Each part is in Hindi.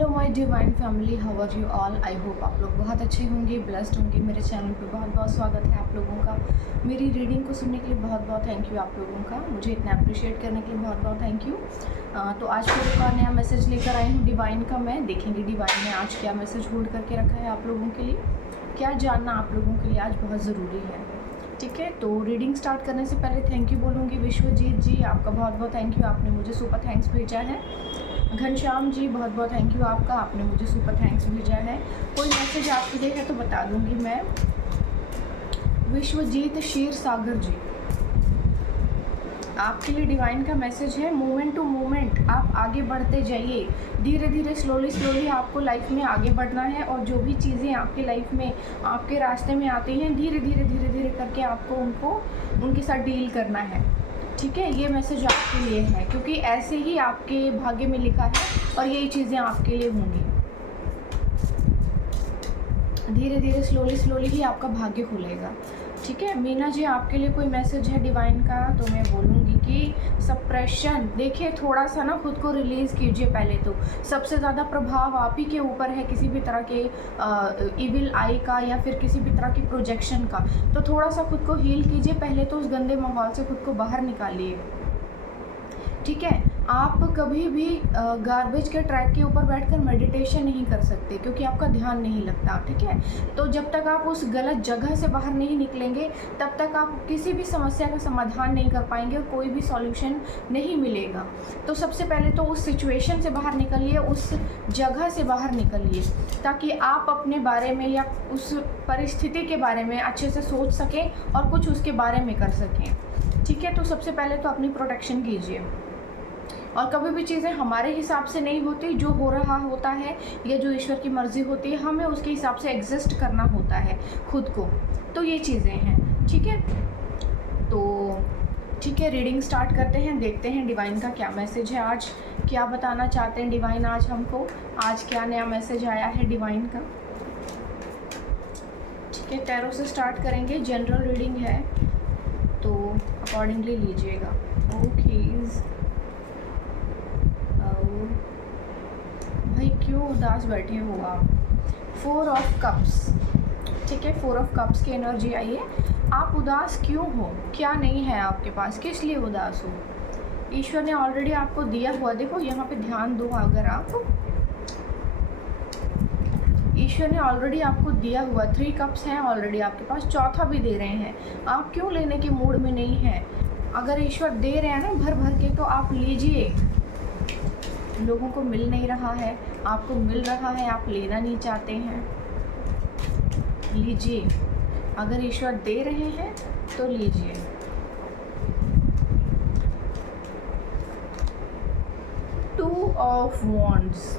Hello my divine family, how are you all. I hope आप लोग बहुत अच्छे होंगे, ब्लेस्ड होंगे। मेरे चैनल पे बहुत बहुत स्वागत है आप लोगों का। मेरी रीडिंग को सुनने के लिए बहुत बहुत थैंक यू आप लोगों का। मुझे इतना अप्रिशिएट करने के लिए बहुत बहुत थैंक यू। तो आज फिर एक और नया मैसेज लेकर आई हूँ डिवाइन का। मैं देखेंगे डिवाइन ने आज क्या मैसेज होल्ड करके रखा है आप लोगों के लिए। क्या जानना आप लोगों के लिए आज बहुत ज़रूरी है, ठीक है। तो रीडिंग स्टार्ट करने से पहले थैंक यू बोलूँगी। विश्वजीत जी, आपका बहुत बहुत थैंक यू, आपने मुझे सुपर थैंक्स भेजा है। घनश्याम जी, बहुत बहुत थैंक यू आपका, आपने मुझे सुपर थैंक्स भेजा है। कोई मैसेज आपके लिए है तो बता दूंगी मैं। विश्वजीत क्षीर सागर जी, आपके लिए डिवाइन का मैसेज है। मोमेंट टू मोमेंट आप आगे बढ़ते जाइए, धीरे धीरे स्लोली स्लोली आपको लाइफ में आगे बढ़ना है। और जो भी चीज़ें आपकी लाइफ में आपके रास्ते में आती हैं, धीरे धीरे धीरे धीरे करके आपको उनके साथ डील करना है, ठीक है। ये मैसेज आपके लिए है क्योंकि ऐसे ही आपके भाग्य में लिखा है और यही चीज़ें आपके लिए होंगी। धीरे धीरे स्लोली स्लोली ही आपका भाग्य खुलेगा, ठीक है। मीना जी, आपके लिए कोई मैसेज है डिवाइन का तो मैं बोलूँगी कि सप्रेशन, देखिए थोड़ा सा ना खुद को रिलीज़ कीजिए। पहले तो सबसे ज़्यादा प्रभाव आप ही के ऊपर है किसी भी तरह के इविल आई का या फिर किसी भी तरह की प्रोजेक्शन का। तो थोड़ा सा खुद को हील कीजिए। पहले तो उस गंदे माहौल से खुद को बाहर निकालिए, ठीक है। आप कभी भी गार्बेज के ट्रैक के ऊपर बैठकर मेडिटेशन नहीं कर सकते क्योंकि आपका ध्यान नहीं लगता, ठीक है। तो जब तक आप उस गलत जगह से बाहर नहीं निकलेंगे तब तक आप किसी भी समस्या का समाधान नहीं कर पाएंगे और कोई भी सॉल्यूशन नहीं मिलेगा। तो सबसे पहले तो उस सिचुएशन से बाहर निकलिए, उस जगह से बाहर निकलिए, ताकि आप अपने बारे में या उस परिस्थिति के बारे में अच्छे से सोच सकें और कुछ उसके बारे में कर सकें, ठीक है। तो सबसे पहले तो अपनी प्रोटेक्शन कीजिए। और कभी भी चीज़ें हमारे हिसाब से नहीं होती, जो हो रहा होता है या जो ईश्वर की मर्ज़ी होती है, हमें उसके हिसाब से एग्जिस्ट करना होता है खुद को। तो ये चीज़ें हैं, ठीक है। तो ठीक है, रीडिंग स्टार्ट करते हैं, देखते हैं डिवाइन का क्या मैसेज है आज, क्या बताना चाहते हैं डिवाइन आज हमको, आज क्या नया मैसेज आया है डिवाइन का, ठीक है। टैरो से स्टार्ट करेंगे, जनरल रीडिंग है तो अकॉर्डिंगली लीजिएगा। ओके भाई, क्यों उदास बैठे हो आप। 4 ऑफ कप्स, ठीक है। 4 ऑफ कप्स की एनर्जी आई है। आप उदास क्यों हो, क्या नहीं है आपके पास, किस लिए उदास हो। ईश्वर ने ऑलरेडी आपको दिया हुआ, देखो यहाँ पे ध्यान दो, अगर आप, ईश्वर ने ऑलरेडी आपको दिया हुआ 3 कप्स हैं ऑलरेडी आपके पास, चौथा भी दे रहे हैं। आप क्यों लेने के मूड में नहीं हैं। अगर ईश्वर दे रहे हैं ना भर भर के तो आप लीजिए। लोगों को मिल नहीं रहा है, आपको मिल रहा है, आप लेना नहीं चाहते हैं, लीजिए। अगर ईश्वर दे रहे हैं तो लीजिए। Two of wands,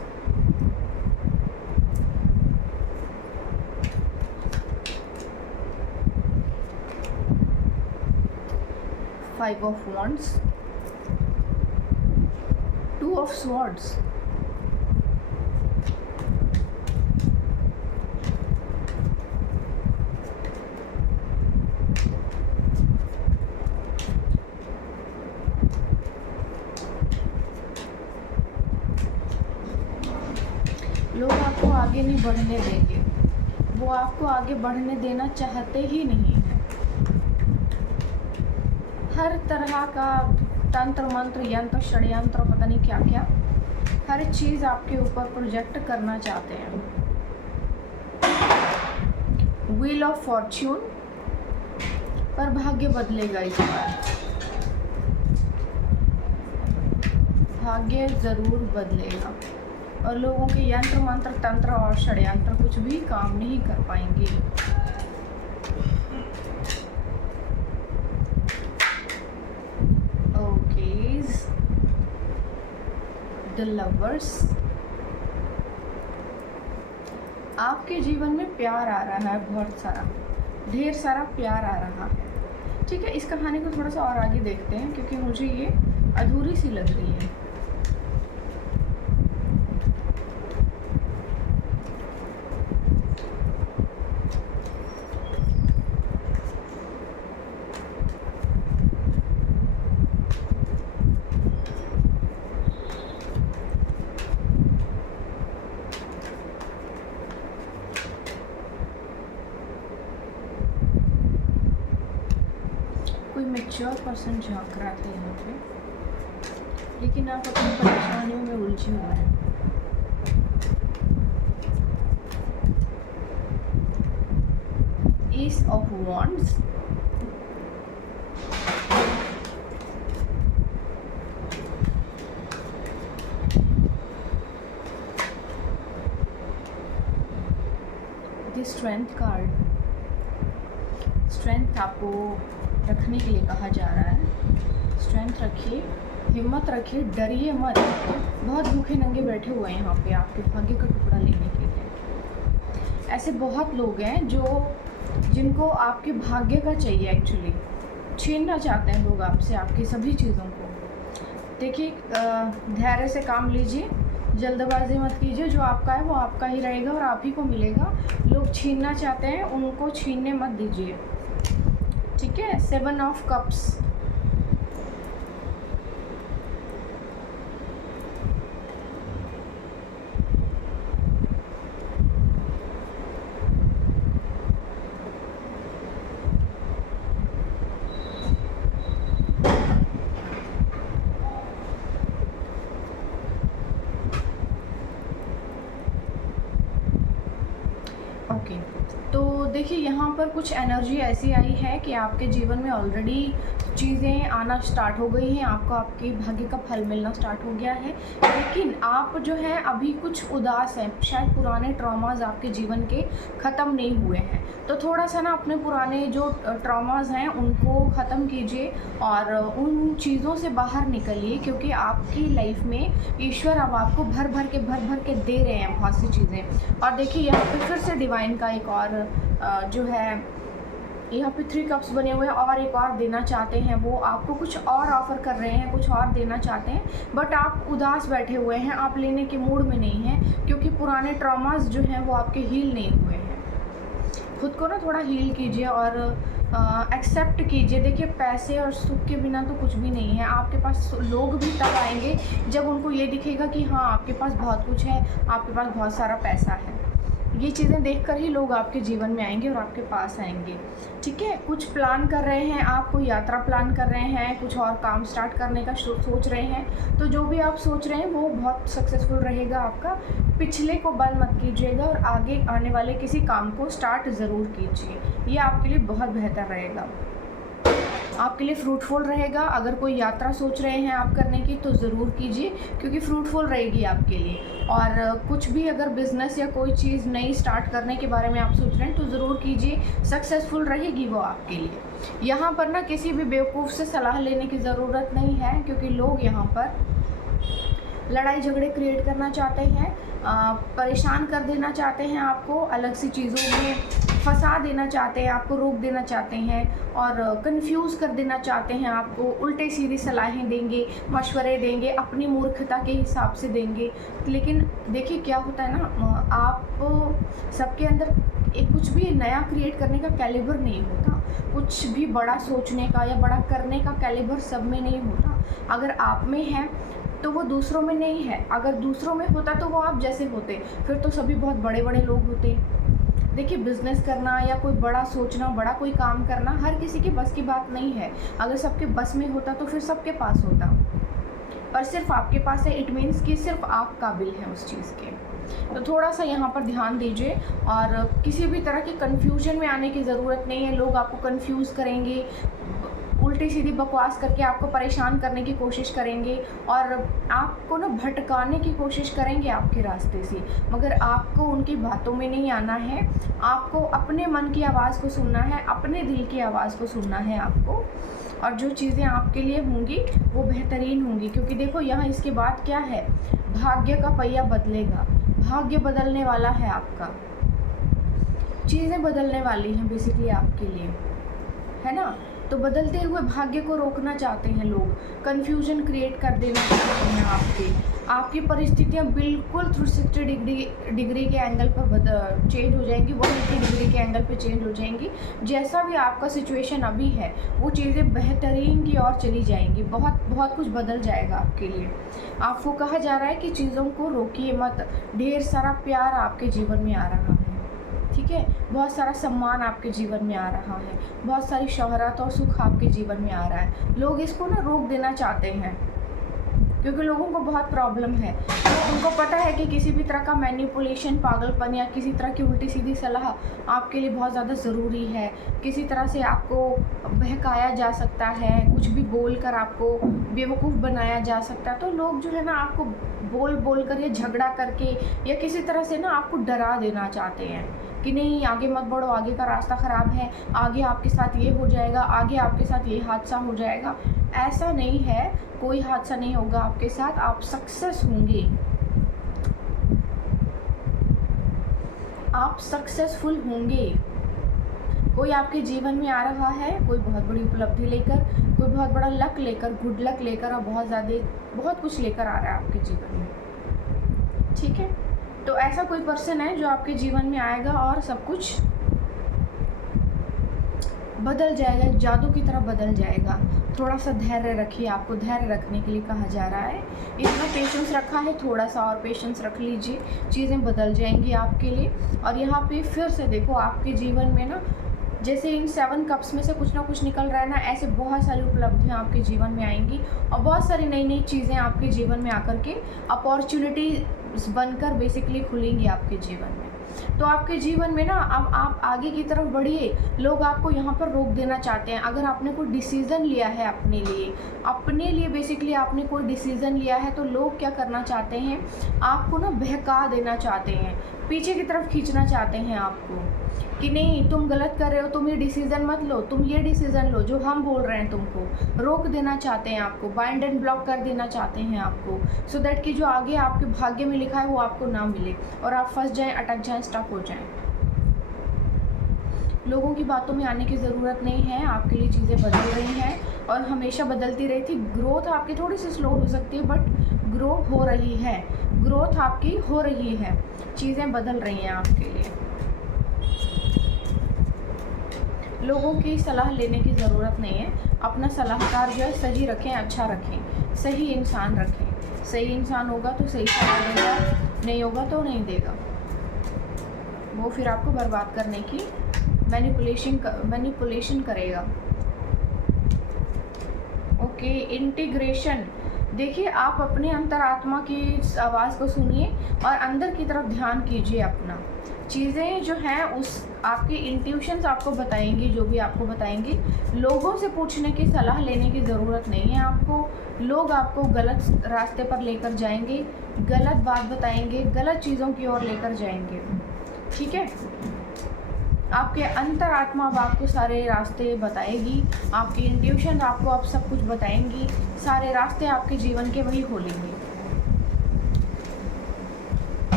five of wands, 2 of swords, लोग आपको आगे नहीं बढ़ने देंगे, वो आपको आगे बढ़ने देना चाहते ही नहीं है। हर तरह का तंत्र मंत्र यंत्र षड्यंत्र पता नहीं क्या क्या, हर चीज़ आपके ऊपर प्रोजेक्ट करना चाहते हैं। व्हील ऑफ फॉर्च्यून, पर भाग्य बदलेगा इस बार, भाग्य ज़रूर बदलेगा और लोगों के यंत्र मंत्र तंत्र और षड्यंत्र कुछ भी काम नहीं कर पाएंगे। द लवर्स, आपके जीवन में प्यार आ रहा है, बहुत सारा, ढेर सारा प्यार आ रहा है, ठीक है। इस कहानी को थोड़ा सा और आगे देखते हैं क्योंकि मुझे ये अधूरी सी लग रही है। मेच्योर पर्सन झांक रहा था यहाँ पे, लेकिन आप अपनी परेशानियों में उलझे हुए हैं। Ace of Wands, the strength card. Strength आपको रखने के लिए कहा जा रहा है। स्ट्रेंथ रखिए, हिम्मत रखिए, डरिए मत। बहुत भूखे नंगे बैठे हुए हैं यहाँ पे आपके भाग्य का टुकड़ा लेने के लिए। ऐसे बहुत लोग हैं जिनको आपके भाग्य का चाहिए, एक्चुअली छीनना चाहते हैं लोग आपसे आपकी सभी चीज़ों को। देखिए, धैर्य से काम लीजिए, जल्दबाजी मत कीजिए। जो आपका है वो आपका ही रहेगा और आप ही को मिलेगा। लोग छीनना चाहते हैं, उनको छीनने मत दीजिए, ठीक है। 7 ऑफ कप्स, ओके। तो देखिए, यहाँ पर कुछ एनर्जी ऐसी आई है कि आपके जीवन में ऑलरेडी चीज़ें आना स्टार्ट हो गई हैं, आपको आपके भाग्य का फल मिलना स्टार्ट हो गया है। लेकिन आप जो है अभी कुछ उदास हैं, शायद पुराने ट्रॉमाज आपके जीवन के ख़त्म नहीं हुए हैं। तो थोड़ा सा ना अपने पुराने जो ट्रॉमाज हैं उनको ख़त्म कीजिए और उन चीज़ों से बाहर निकलिए, क्योंकि आपकी लाइफ में ईश्वर अब आपको भर भर के दे रहे हैं बहुत सी चीज़ें। और देखिए, यहाँ पे फिर से डिवाइन का एक और जो है यहाँ पे 3 कप्स बने हुए हैं और एक और देना चाहते हैं। वो आपको कुछ और ऑफ़र कर रहे हैं, कुछ और देना चाहते हैं, बट आप उदास बैठे हुए हैं, आप लेने के मूड में नहीं हैं, क्योंकि पुराने ट्रॉमास जो हैं वो आपके हील नहीं हुए हैं। खुद को ना थोड़ा हील कीजिए और एक्सेप्ट कीजिए। देखिए, पैसे और सुख के बिना तो कुछ भी नहीं है। आपके पास लोग भी तब आएंगे जब उनको ये दिखेगा कि हाँ, आपके पास बहुत कुछ है, आपके पास बहुत सारा पैसा है। ये चीज़ें देखकर ही लोग आपके जीवन में आएंगे और आपके पास आएंगे, ठीक है। कुछ प्लान कर रहे हैं आप, कोई यात्रा प्लान कर रहे हैं, कुछ और काम स्टार्ट करने का सोच रहे हैं, तो जो भी आप सोच रहे हैं वो बहुत सक्सेसफुल रहेगा आपका। पिछले को बंद मत कीजिएगा और आगे आने वाले किसी काम को स्टार्ट ज़रूर कीजिए। ये आपके लिए बहुत बेहतर रहेगा, आपके लिए फ्रूटफुल रहेगा। अगर कोई यात्रा सोच रहे हैं आप करने की तो ज़रूर कीजिए, क्योंकि फ्रूटफुल रहेगी आपके लिए। और कुछ भी अगर बिज़नेस या कोई चीज़ नई स्टार्ट करने के बारे में आप सोच रहे हैं तो ज़रूर कीजिए, सक्सेसफुल रहेगी वो आपके लिए। यहाँ पर ना किसी भी बेवकूफ़ से सलाह लेने की ज़रूरत नहीं है, क्योंकि लोग यहाँ पर लड़ाई झगड़े क्रिएट करना चाहते हैं, परेशान कर देना चाहते हैं, आपको अलग सी चीज़ों में फंसा देना चाहते हैं, आपको रोक देना चाहते हैं और कंफ्यूज कर देना चाहते हैं। आपको उल्टे सीधी सलाहें देंगे, मशवरे देंगे, अपनी मूर्खता के हिसाब से देंगे। लेकिन देखिए, क्या होता है ना, आप सबके अंदर एक कुछ भी नया क्रिएट करने का कैलिबर नहीं होता। कुछ भी बड़ा सोचने का या बड़ा करने का कैलिबर सब में नहीं होता। अगर आप में है तो वो दूसरों में नहीं है। अगर दूसरों में होता तो वो आप जैसे होते, फिर तो सभी बहुत बड़े बड़े लोग होते। देखिए, बिज़नेस करना या कोई बड़ा सोचना, बड़ा कोई काम करना हर किसी के बस की बात नहीं है। अगर सबके बस में होता तो फिर सबके पास होता, पर सिर्फ आपके पास है, इट मीन्स कि सिर्फ आप काबिल हैं उस चीज़ के। तो थोड़ा सा यहाँ पर ध्यान दीजिए और किसी भी तरह की कन्फ्यूजन में आने की ज़रूरत नहीं है। लोग आपको कन्फ्यूज़ करेंगे, उल्टी सीधी बकवास करके आपको परेशान करने की कोशिश करेंगे और आपको ना भटकाने की कोशिश करेंगे आपके रास्ते से, मगर आपको उनकी बातों में नहीं आना है। आपको अपने मन की आवाज़ को सुनना है, अपने दिल की आवाज़ को सुनना है आपको, और जो चीज़ें आपके लिए होंगी वो बेहतरीन होंगी। क्योंकि देखो, यहाँ इसके बाद क्या है, भाग्य का पहिया बदलेगा, भाग्य बदलने वाला है आपका, चीज़ें बदलने वाली हैं बेसिकली आपके लिए, है ना। तो बदलते हुए भाग्य को रोकना चाहते हैं लोग, कन्फ्यूजन क्रिएट कर देना चाहते हैं। आपकी परिस्थितियाँ बिल्कुल 360 डिग्री के एंगल पर चेंज हो जाएंगी, 180 डिग्री के एंगल पे चेंज हो जाएंगी। जैसा भी आपका सिचुएशन अभी है वो चीज़ें बेहतरीन की ओर चली जाएंगी, बहुत बहुत कुछ बदल जाएगा आपके लिए। आपको कहा जा रहा है कि चीज़ों को रोकिए मत, ढेर सारा प्यार आपके जीवन में आ रहा है, ठीक है। बहुत सारा सम्मान आपके जीवन में आ रहा है, बहुत सारी शोहरत और सुख आपके जीवन में आ रहा है। लोग इसको ना रोक देना चाहते हैं क्योंकि लोगों को बहुत प्रॉब्लम है। तो उनको पता है कि किसी भी तरह का मैनिपुलेशन, पागलपन या किसी तरह की उल्टी सीधी सलाह आपके लिए बहुत ज़्यादा ज़रूरी है। किसी तरह से आपको बहकाया जा सकता है, कुछ भी बोलकर आपको बेवकूफ़ बनाया जा सकता है। तो लोग जो है ना आपको बोल कर या झगड़ा करके या किसी तरह से ना आपको डरा देना चाहते हैं कि नहीं आगे मत बढ़ो, आगे का रास्ता ख़राब है, आगे आपके साथ ये हो जाएगा, आगे आपके साथ ये हादसा हो जाएगा। ऐसा नहीं है, कोई हादसा नहीं होगा आपके साथ, आप सक्सेस होंगे, आप सक्सेसफुल होंगे। कोई आपके जीवन में आ रहा है, कोई बहुत बड़ी उपलब्धि लेकर, कोई बहुत बड़ा लक लेकर, गुड लक लेकर और बहुत कुछ लेकर आ रहा है आपके जीवन में, ठीक है। तो ऐसा कोई पर्सन है जो आपके जीवन में आएगा और सब कुछ बदल जाएगा, जादू की तरह बदल जाएगा। थोड़ा सा धैर्य रखिए, आपको धैर्य रखने के लिए कहा जा रहा है। इतना पेशेंस रखा है, थोड़ा सा और पेशेंस रख लीजिए, चीज़ें बदल जाएंगी आपके लिए। और यहाँ पे फिर से देखो आपके जीवन में ना जैसे इन 7 कप्स में से कुछ ना कुछ निकल रहा है ना, ऐसे बहुत सारी उपलब्धियाँ आपके जीवन में आएंगी और बहुत सारी नई नई चीज़ें आपके जीवन में आकर के अपॉर्चुनिटी बनकर बेसिकली खुलेंगी आपके जीवन में। तो आपके जीवन में ना अब आप आगे की तरफ बढ़िए। लोग आपको यहाँ पर रोक देना चाहते हैं। अगर आपने कोई डिसीज़न लिया है अपने लिए बेसिकली आपने कोई डिसीज़न लिया है, तो लोग क्या करना चाहते हैं, आपको ना बहका देना चाहते हैं, पीछे की तरफ खींचना चाहते हैं आपको कि नहीं तुम गलत कर रहे हो, तुम ये डिसीज़न मत लो, तुम ये डिसीज़न लो जो हम बोल रहे हैं। तुमको रोक देना चाहते हैं, आपको बाइंड एंड ब्लॉक कर देना चाहते हैं आपको, सो दैट कि जो आगे आपके भाग्य में लिखा है वो आपको ना मिले और आप फंस जाएं, अटक जाएं, स्टक हो जाएं। लोगों की बातों में आने की ज़रूरत नहीं है, आपके लिए चीज़ें बदल रही हैं और हमेशा बदलती रही थी। ग्रोथ आपकी थोड़ी सी स्लो हो सकती है, बट ग्रो हो रही है, ग्रोथ आपकी हो रही है, चीज़ें बदल रही हैं आपके लिए। लोगों की सलाह लेने की ज़रूरत नहीं है, अपना सलाहकार जो है सही रखें, अच्छा रखें, सही इंसान रखें। सही इंसान होगा तो सही सलाह देगा, नहीं होगा तो नहीं देगा, वो फिर आपको बर्बाद करने की मैनिपुलेशन करेगा। Okay, integration. देखिए आप अपने अंतरात्मा की आवाज़ को सुनिए और अंदर की तरफ ध्यान कीजिए अपना। चीज़ें जो हैं उस आपके इंट्यूशंस आपको बताएंगी, जो भी आपको बताएंगी। लोगों से पूछने की, सलाह लेने की ज़रूरत नहीं है आपको। लोग आपको गलत रास्ते पर लेकर जाएंगे, गलत बात बताएंगे, गलत चीज़ों की ओर लेकर जाएंगे, ठीक है। आपके अंतरात्मा अब आपको सारे रास्ते बताएगी, आपकी इंट्यूशन आपको अब सब कुछ बताएंगी, सारे रास्ते आपके जीवन के वही खोलेंगे।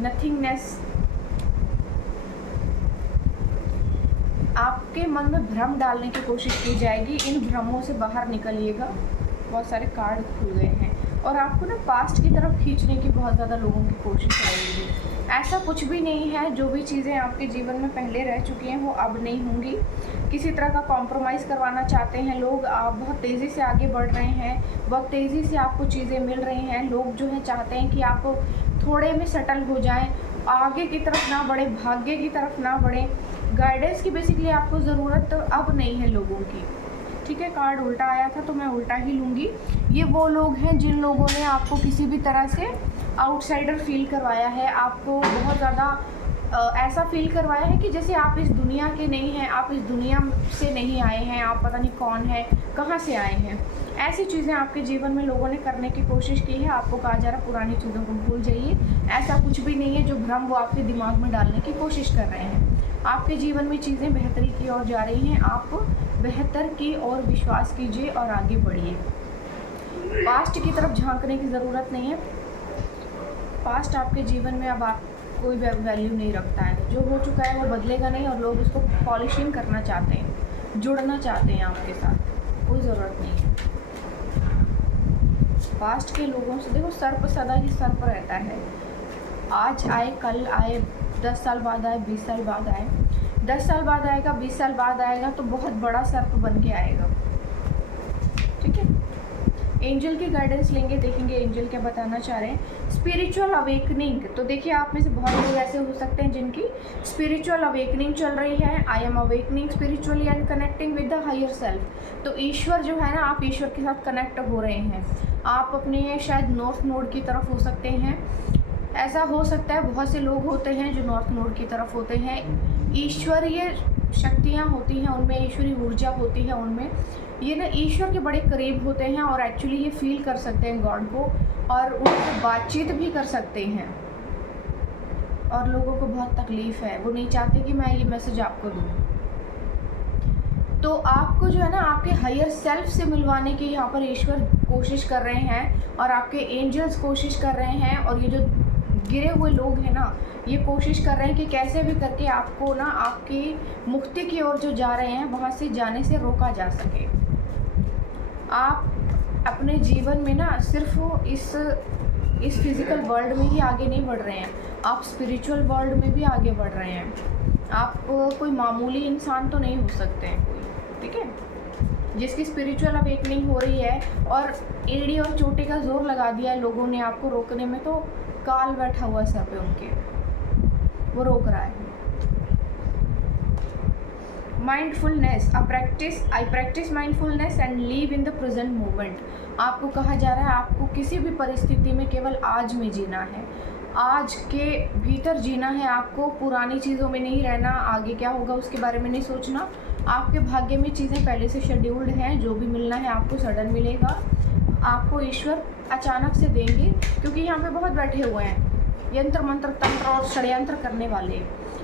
नथिंगनेस। आपके मन में भ्रम डालने की कोशिश की जाएगी, इन भ्रमों से बाहर निकलिएगा। बहुत सारे कार्ड खुल गए हैं और आपको ना पास्ट की तरफ खींचने की बहुत ज़्यादा लोगों की कोशिश रहेगी। ऐसा कुछ भी नहीं है, जो भी चीज़ें आपके जीवन में पहले रह चुकी हैं वो अब नहीं होंगी। किसी तरह का कॉम्प्रोमाइज़ करवाना चाहते हैं लोग, आप बहुत तेज़ी से आगे बढ़ रहे हैं, बहुत तेज़ी से आपको चीज़ें मिल रही हैं। लोग जो है चाहते हैं कि आप थोड़े में सेटल हो जाएं, आगे की तरफ ना बढ़े, भाग्य की तरफ ना बढ़े। गाइडेंस की बेसिकली आपको ज़रूरत अब नहीं है लोगों की, ठीक है। कार्ड उल्टा आया था तो मैं उल्टा ही लूँगी। ये वो लोग हैं जिन लोगों ने आपको किसी भी तरह से आउटसाइडर फील करवाया है, आपको बहुत ज़्यादा ऐसा फील करवाया है कि जैसे आप इस दुनिया के नहीं हैं, आप इस दुनिया से नहीं आए हैं, आप पता नहीं कौन है, कहाँ से आए हैं। ऐसी चीज़ें आपके जीवन में लोगों ने करने की कोशिश की है। आपको कहा जा रहा है पुरानी चीज़ों को भूल जाइए, ऐसा कुछ भी नहीं है। जो भ्रम वो आपके दिमाग में डालने की कोशिश कर रहे हैं। आपके जीवन में चीज़ें बेहतरी की ओर जा रही हैं, आप बेहतर की ओर विश्वास कीजिए और आगे बढ़िए। पास्ट की तरफ झांकने की ज़रूरत नहीं है। पास्ट आपके जीवन में अब आप कोई वैल्यू नहीं रखता है। जो हो चुका है वो बदलेगा नहीं और लोग उसको पॉलिशिंग करना चाहते हैं, जुड़ना चाहते हैं आपके साथ, कोई ज़रूरत नहीं है। पास्ट के लोगों से देखो, सर्प सदा ही सर्प रहता है। आज आए, कल आए, 10 साल बाद आए, 20 साल बाद आए। 10 साल बाद आएगा, 20 साल बाद आएगा तो बहुत बड़ा सर्प बन के आएगा, ठीक है। एंजल की गाइडेंस लेंगे, देखेंगे एंजल क्या बताना चाह रहे हैं। स्पिरिचुअल अवेकनिंग, तो देखिए आप में से बहुत लोग ऐसे हो सकते हैं जिनकी स्पिरिचुअल अवेकनिंग चल रही है। I am awakening spiritually and connecting with the higher self. तो ईश्वर जो है ना, आप ईश्वर के साथ कनेक्ट हो रहे हैं। आप अपने शायद नॉर्थ नोड की तरफ हो सकते हैं, ऐसा हो सकता है। बहुत से लोग होते हैं जो नॉर्थ नोड की तरफ होते हैं। ईश्वरीय शक्तियाँ होती हैं उनमें, ईश्वरीय ऊर्जा होती है उनमें। ये ना ईश्वर के बड़े करीब होते हैं और एक्चुअली ये फील कर सकते हैं गॉड को, और उनसे बातचीत भी कर सकते हैं। और लोगों को बहुत तकलीफ़ है, वो नहीं चाहते कि मैं ये मैसेज आपको दूँ। तो आपको जो है ना, आपके हायर सेल्फ से मिलवाने की यहाँ पर ईश्वर कोशिश कर रहे हैं, और आपके एंजल्स कोशिश कर रहे हैं, और ये जो गिरे हुए लोग हैं ना, ये कोशिश कर रहे हैं कि कैसे भी करके आपको ना, आपकी मुक्ति की ओर जो जा रहे हैं वहाँ से जाने से रोका जा सके। आप अपने जीवन में ना सिर्फ इस फिज़िकल वर्ल्ड में ही आगे नहीं बढ़ रहे हैं, आप स्पिरिचुअल वर्ल्ड में भी आगे बढ़ रहे हैं। आप कोई मामूली इंसान तो नहीं हो सकते हैं कोई, ठीक है, जिसकी स्पिरिचुअल अवेकनिंग हो रही है। और एड़ी और चोटी का जोर लगा दिया है लोगों ने आपको रोकने में, तो काल बैठा हुआ है सर पे उनके, वो रोक रहा है। Mindfulness, I practice mindfulness and leave in the present moment. आपको कहा जा रहा है आपको किसी भी परिस्थिति में केवल आज में जीना है, आज के भीतर जीना है आपको। पुरानी चीज़ों में नहीं रहना, आगे क्या होगा उसके बारे में नहीं सोचना। आपके भाग्य में चीज़ें पहले से शेड्यूल्ड हैं, जो भी मिलना है आपको सडन मिलेगा। आपको ईश्वर अचानक से देंगे, क्योंकि यहाँ पे बहुत बैठे हुए हैं यंत्र मंत्र तंत्र और षड्यंत्र करने वाले।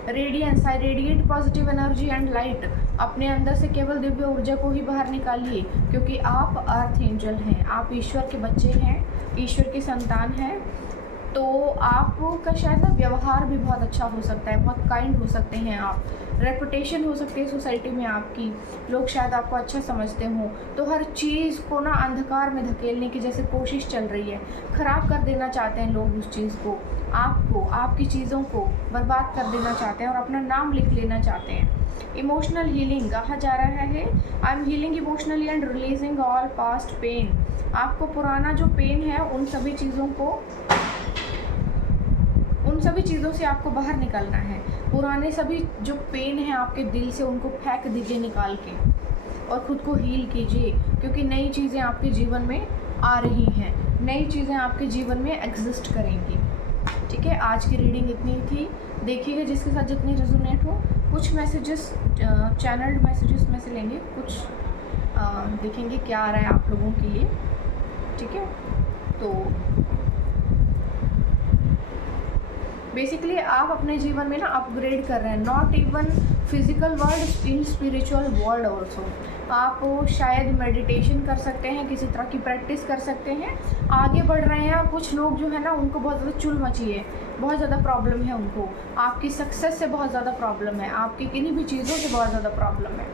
Radiance, I radiate positive energy and light. अपने अंदर से केवल दिव्य ऊर्जा को ही बाहर निकालिए, क्योंकि आप अर्थ एंजल हैं, आप ईश्वर के बच्चे हैं, ईश्वर की संतान हैं। तो आपका शायद ना व्यवहार भी बहुत अच्छा हो सकता है, बहुत काइंड हो सकते हैं आप, रेपुटेशन हो सकती है सोसाइटी में आपकी, लोग शायद आपको अच्छा समझते हों। तो हर चीज़ को ना अंधकार में धकेलने की जैसे कोशिश चल रही है, ख़राब कर देना चाहते हैं लोग उस चीज़ को, आपको, आपकी चीज़ों को बर्बाद कर देना चाहते हैं और अपना नाम लिख लेना चाहते हैं। इमोशनल हीलिंग कहा जा रहा है, I am healing emotionally and releasing all past pain. आपको पुराना जो पेन है उन सभी चीज़ों से आपको बाहर निकलना है। पुराने सभी जो पेन है आपके दिल से, उनको फेंक दीजिए निकाल के, और ख़ुद को हील कीजिए, क्योंकि नई चीज़ें आपके जीवन में आ रही हैं, नई चीज़ें आपके जीवन में एग्जिस्ट करेंगी। ठीक है, आज की रीडिंग इतनी थी। देखिएगा जिसके साथ जितनी रेजोनेट हो। कुछ मैसेजेस चैनल्ड मैसेजेस में से लेंगे, कुछ देखेंगे क्या आ रहा है आप लोगों के लिए। ठीक है, तो बेसिकली आप अपने जीवन में ना अपग्रेड कर रहे हैं, not even physical world, in spiritual world also. आप शायद मेडिटेशन कर सकते हैं, किसी तरह की प्रैक्टिस कर सकते हैं, आगे बढ़ रहे हैं। और कुछ लोग जो है ना, उनको बहुत ज़्यादा चुल मची है, बहुत ज़्यादा प्रॉब्लम है उनको, आपकी सक्सेस से बहुत ज़्यादा प्रॉब्लम है, आपकी किन्हीं भी चीज़ों से बहुत ज़्यादा प्रॉब्लम है।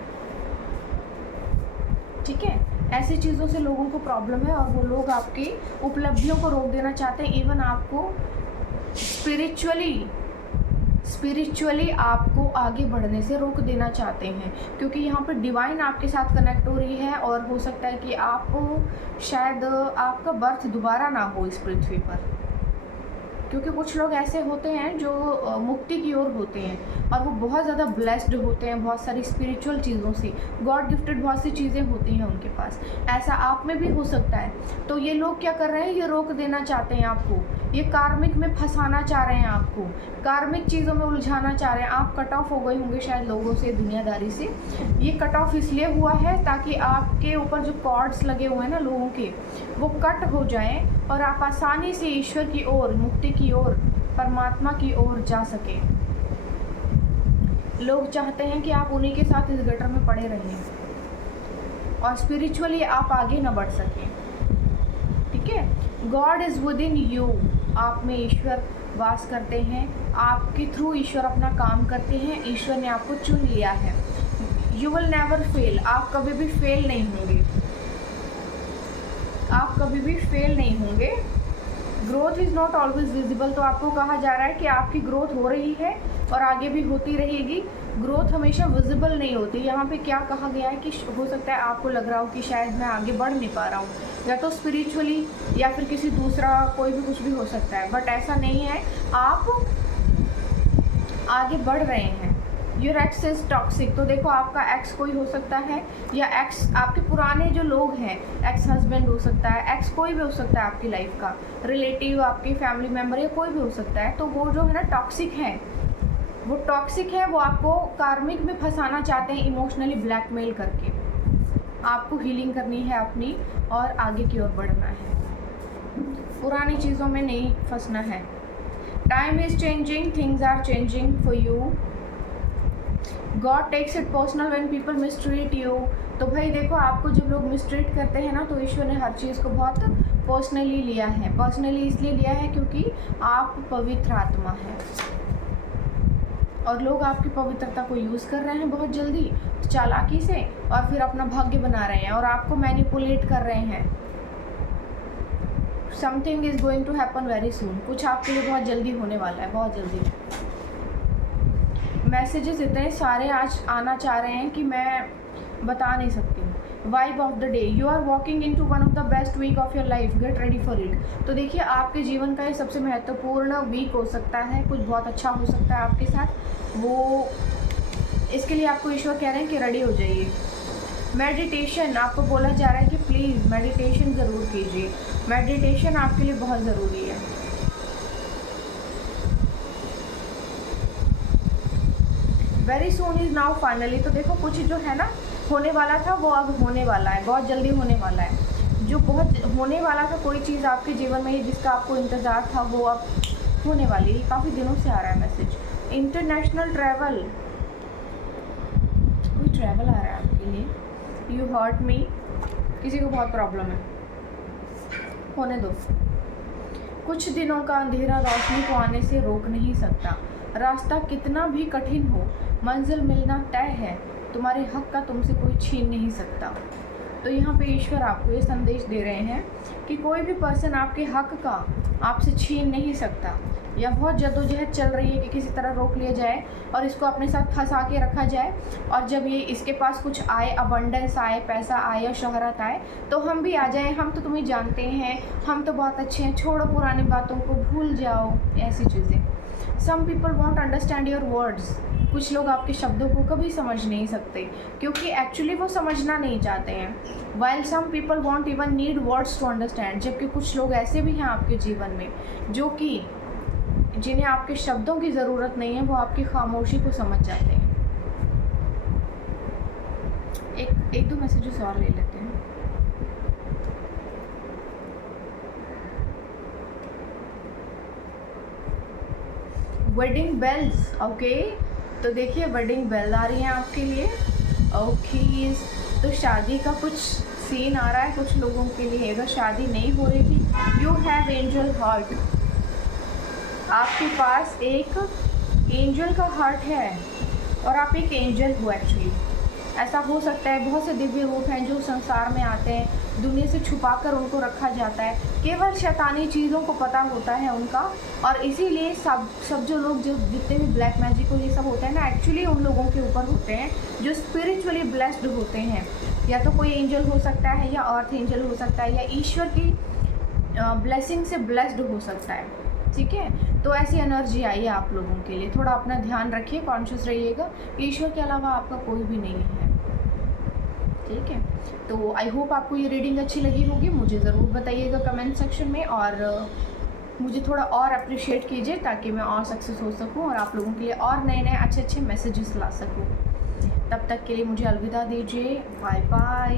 ठीक है, ऐसी चीज़ों से लोगों को प्रॉब्लम है, और वो लोग आपकी उपलब्धियों को रोक देना चाहते हैं, इवन आपको स्पिरिचुअली आपको आगे बढ़ने से रोक देना चाहते हैं, क्योंकि यहाँ पर डिवाइन आपके साथ कनेक्ट हो रही है। और हो सकता है कि आप शायद आपका बर्थ दोबारा ना हो इस पृथ्वी पर, क्योंकि कुछ लोग ऐसे होते हैं जो मुक्ति की ओर होते हैं, और वो बहुत ज़्यादा ब्लेस्ड होते हैं बहुत सारी स्पिरिचुअल चीज़ों से, गॉड गिफ्टेड बहुत सी चीज़ें होती हैं उनके पास। ऐसा आप में भी हो सकता है। तो ये लोग क्या कर रहे हैं, ये रोक देना चाहते हैं आपको, ये कार्मिक में फंसाना चाह रहे हैं आपको, कार्मिक चीज़ों में उलझाना चाह रहे हैं। आप कट ऑफ हो गए होंगे शायद लोगों से, दुनियादारी से। ये कट ऑफ इसलिए हुआ है ताकि आपके ऊपर जो कॉर्ड्स लगे हुए हैं ना लोगों के, वो कट हो जाएं, और आप आसानी से ईश्वर की ओर, मुक्ति की ओर, परमात्मा की ओर जा सके। लोग चाहते हैं कि आप उन्हीं के साथ इस गटर में पड़े रहें और स्पिरिचुअली आप आगे न बढ़ सकें। ठीक है, God is with in you, आप में ईश्वर वास करते हैं, आपके थ्रू ईश्वर अपना काम करते हैं, ईश्वर ने आपको चुन लिया है। यू विल नेवर फेल, आप कभी भी फेल नहीं होंगे, आप कभी भी फेल नहीं होंगे। Growth is not always visible, तो आपको कहा जा रहा है कि आपकी ग्रोथ हो रही है और आगे भी होती रहेगी। ग्रोथ हमेशा विजिबल नहीं होती। यहाँ पे क्या कहा गया है कि हो सकता है आपको लग रहा हो कि शायद मैं आगे बढ़ नहीं पा रहा हूँ, या तो स्पिरिचुअली या फिर किसी दूसरा कोई भी कुछ भी हो सकता है, बट ऐसा नहीं है, आप आगे बढ़ रहे हैं। योर एक्स इज टॉक्सिक, तो देखो आपका एक्स कोई हो सकता है, या एक्स आपके पुराने जो लोग हैं, एक्स हस्बैंड हो सकता है, एक्स कोई भी हो सकता है आपकी लाइफ का रिलेटिव, आपकी फैमिली मेम्बर, या कोई भी हो सकता है। तो वो जो है ना टॉक्सिक है, वो टॉक्सिक है, वो आपको कार्मिक में फंसाना चाहते हैं, इमोशनली ब्लैकमेल करके। आपको हीलिंग करनी है अपनी और आगे की ओर बढ़ना है, पुरानी चीज़ों में नहीं फंसना है। Time is changing, things are changing for you. God takes it personal when people mistreat you. तो भाई देखो, आपको जब लोग मिसट्रीट करते हैं ना, तो ईश्वर ने हर चीज़ को बहुत पर्सनली लिया है। पर्सनली इसलिए लिया है क्योंकि आप पवित्र आत्मा है, और लोग आपकी पवित्रता को यूज़ कर रहे हैं बहुत जल्दी चालाकी से, और फिर अपना भाग्य बना रहे हैं और आपको मैनिपुलेट कर रहे हैं। Something is going to happen very soon, कुछ आपके लिए बहुत जल्दी होने वाला है, बहुत जल्दी। मैसेजेस इतने सारे आज आना चाह रहे हैं कि मैं बता नहीं सकती हूँ। Vibe of the day, you are walking into one of the best week of your life, get ready for it. तो देखिए, आपके जीवन का ये सबसे महत्वपूर्ण वीक हो सकता है, कुछ बहुत अच्छा हो सकता है आपके साथ। वो इसके लिए आपको ईश्वर कह रहे हैं कि रेडी हो जाइए। मेडिटेशन, आपको बोला जा रहा है कि प्लीज़ मेडिटेशन ज़रूर कीजिए। मेडिटेशन आपके लिए बहुत ज़रूरी है। Very soon is now finally, तो देखो कुछ जो है ना होने वाला था वो अब होने वाला है, बहुत जल्दी होने वाला है। जो बहुत होने वाला था, कोई चीज़ आपके जीवन में जिसका आपको इंतज़ार था, वो अब होने वाली है। काफ़ी दिनों से आ रहा है मैसेज। इंटरनेशनल ट्रैवल, कोई ट्रैवल आ रहा है आपके लिए। यू हर्ट मी, किसी को बहुत प्रॉब्लम है, होने दो। कुछ दिनों का अंधेरा रोशनी को आने से रोक नहीं सकता। रास्ता कितना भी कठिन हो, मंजिल मिलना तय है। तुम्हारे हक का तुमसे कोई छीन नहीं सकता। तो यहाँ पे ईश्वर आपको ये संदेश दे रहे हैं कि कोई भी पर्सन आपके हक का आपसे छीन नहीं सकता, या बहुत जद्दोजहद चल रही है कि किसी तरह रोक लिया जाए और इसको अपने साथ फंसा के रखा जाए, और जब ये इसके पास कुछ आए, अबंडेंस आए, पैसा आए या शोहरत आए, तो हम भी आ जाएं, हम तो तुम्हें जानते हैं, हम तो बहुत अच्छे हैं, छोड़ो पुरानी बातों को, भूल जाओ, ऐसी चीज़ें। Some people won't understand your words, कुछ लोग आपके शब्दों को कभी समझ नहीं सकते क्योंकि एक्चुअली वो समझना नहीं चाहते हैं। While some people won't even need words to understand, जबकि कुछ लोग ऐसे भी हैं आपके जीवन में जो कि जिन्हें आपके शब्दों की ज़रूरत नहीं है, वो आपकी खामोशी को समझ जाते हैं। एक दो मैसेजेस और ले लेते हैं। वेडिंग बेल्स, ओके, तो देखिए वेडिंग बेल आ रही हैं आपके लिए। ओके, तो शादी का कुछ सीन आ रहा है कुछ लोगों के लिए। अगर शादी नहीं हो रही थी, यू हैव एंजल हार्ट, आपके पास एक एंजल का हार्ट है और आप एक एंजल हो एक्चुअली। ऐसा हो सकता है बहुत से दिव्य रूप हैं जो संसार में आते हैं, दुनिया से छुपाकर उनको रखा जाता है, केवल शैतानी चीज़ों को पता होता है उनका, और इसीलिए सब जो लोग जो जितने भी ब्लैक मैजिक और ये सब होते हैं ना, एक्चुअली उन लोगों के ऊपर होते हैं जो स्पिरिचुअली ब्लेस्ड होते हैं। या तो कोई एंजल हो सकता है, या अर्थ एंजल हो सकता है, या ईश्वर की ब्लेसिंग से ब्लेस्ड हो सकता है। ठीक है, तो ऐसी एनर्जी आई है आप लोगों के लिए। थोड़ा अपना ध्यान रखिए, कॉन्शियस रहिएगा, ईश्वर के अलावा आपका कोई भी नहीं है। ठीक है, तो आई होप आपको ये रीडिंग अच्छी लगी होगी। मुझे ज़रूर बताइएगा कमेंट सेक्शन में, और मुझे थोड़ा और अप्रिशिएट कीजिए ताकि मैं और सक्सेस हो सकूं और आप लोगों के लिए और नए नए अच्छे अच्छे मैसेजेस ला सकूं। तब तक के लिए मुझे अलविदा दीजिए, बाय बाय।